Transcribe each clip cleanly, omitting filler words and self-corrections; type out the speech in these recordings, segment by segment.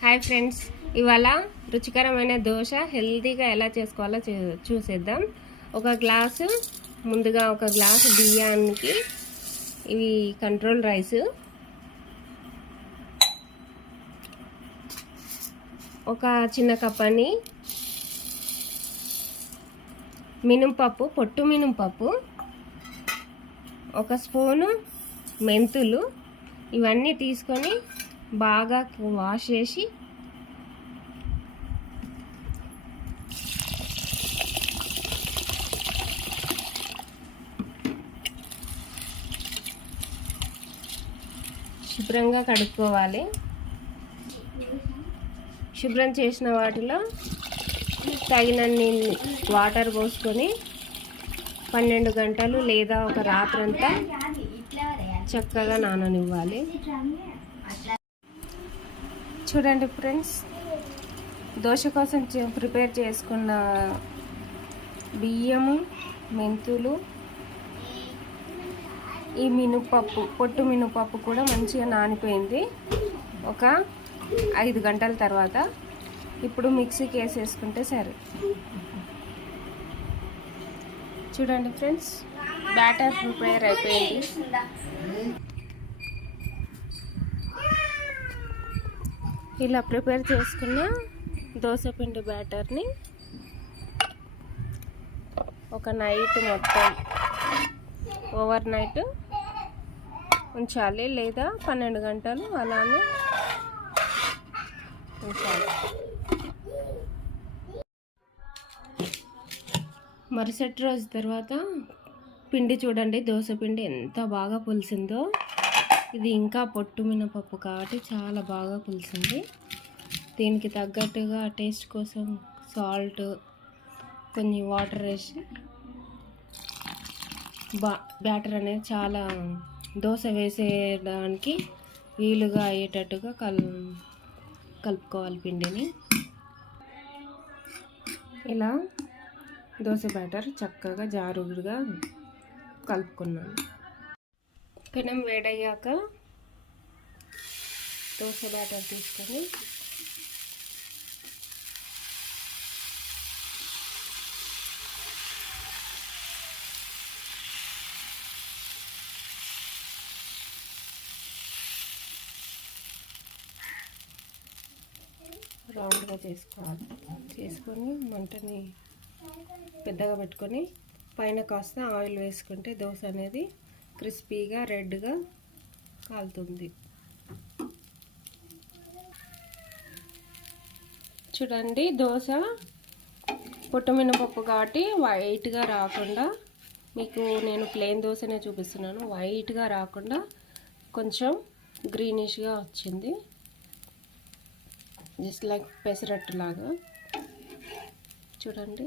Hi friends, ఇవాళ రుచికరమైన దోశ హెల్తీగా ఎలా చేసుకోవాలో చూసేద్దాం. ముందుగా ఒక గ్లాసు బియ్యానికి ఇవి కంట్రోల్ రైస్, ఒక చిన్న కప్పని మినుపప్పు, పొట్టు మినుపప్పు, ఒక స్పూను మెంతులు, ఇవన్నీ తీసుకొని బాగా వాష్ చేసి శుభ్రంగా కడుక్కోవాలి. శుభ్రం చేసిన వాటిలో తగినన్ని వాటర్ పోసుకొని 12 గంటలు లేదా ఒక రాత్రంతా చక్కగా నాననివ్వాలి. చూడండి ఫ్రెండ్స్, దోశ కోసం ప్రిపేర్ చేసుకున్న బియ్యము, మెంతులు, ఈ మినపప్పు, పొట్టు మినపప్పు కూడా మంచిగా నానిపోయింది ఒక 5 గంటల తర్వాత. ఇప్పుడు మిక్సీకి వేసేసుకుంటే సరే. చూడండి ఫ్రెండ్స్, బ్యాటర్ ప్రిపేర్ అయిపోయింది. ఇలా ప్రిపేర్ చేసుకున్న దోసపిండి బ్యాటర్ని ఒక నైట్ మొత్తం ఓవర్ నైట్ ఉంచాలి, లేదా 12 గంటలు అలానే ఉంచాలి. మరుసటి రోజు తర్వాత పిండి చూడండి, దోశ పిండి ఎంత బాగా పులిసిందో. ఇది ఇంకా పొట్టు మినపప్పు కాబట్టి చాలా బాగా పులిసింది. దీనికి తగ్గట్టుగా టేస్ట్ కోసం సాల్ట్, కొన్ని వాటర్ వేసి బ్యాటర్ అనేది చాలా దోశ వేసేయడానికి వీలుగా అయ్యేటట్టుగా కలుపుకోవాలి పిండిని. ఇలా దోశ బ్యాటర్ చక్కగా జారుగా కలుపుకున్నాను. పెనం వేడయ్యాక దోశ బ్యాటర్ తీసుకొని రౌండ్గా చేసుకొని మంటని పెద్దగా పెట్టుకొని పైన కాస్త ఆయిల్ వేసుకుంటే దోశ అనేది క్రిస్పీగా రెడ్గా కాలుతుంది. చూడండి, దోశ పొట్టు మినపప్పు కాబట్టి వైట్గా రాకుండా, మీకు నేను ప్లెయిన్ దోశనే చూపిస్తున్నాను, వైట్గా రాకుండా కొంచెం గ్రీనిష్గా వచ్చింది, జస్ట్ లైక్ పెసరట్టు లాగా. చూడండి,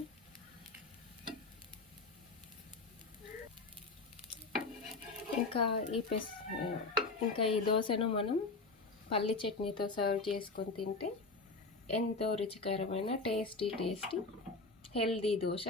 ఇంకా ఈ దోశను మనం పల్లి చట్నీతో సర్వ్ చేసుకొని తింటే ఎంతో రుచికరమైన టేస్టీ హెల్దీ దోశ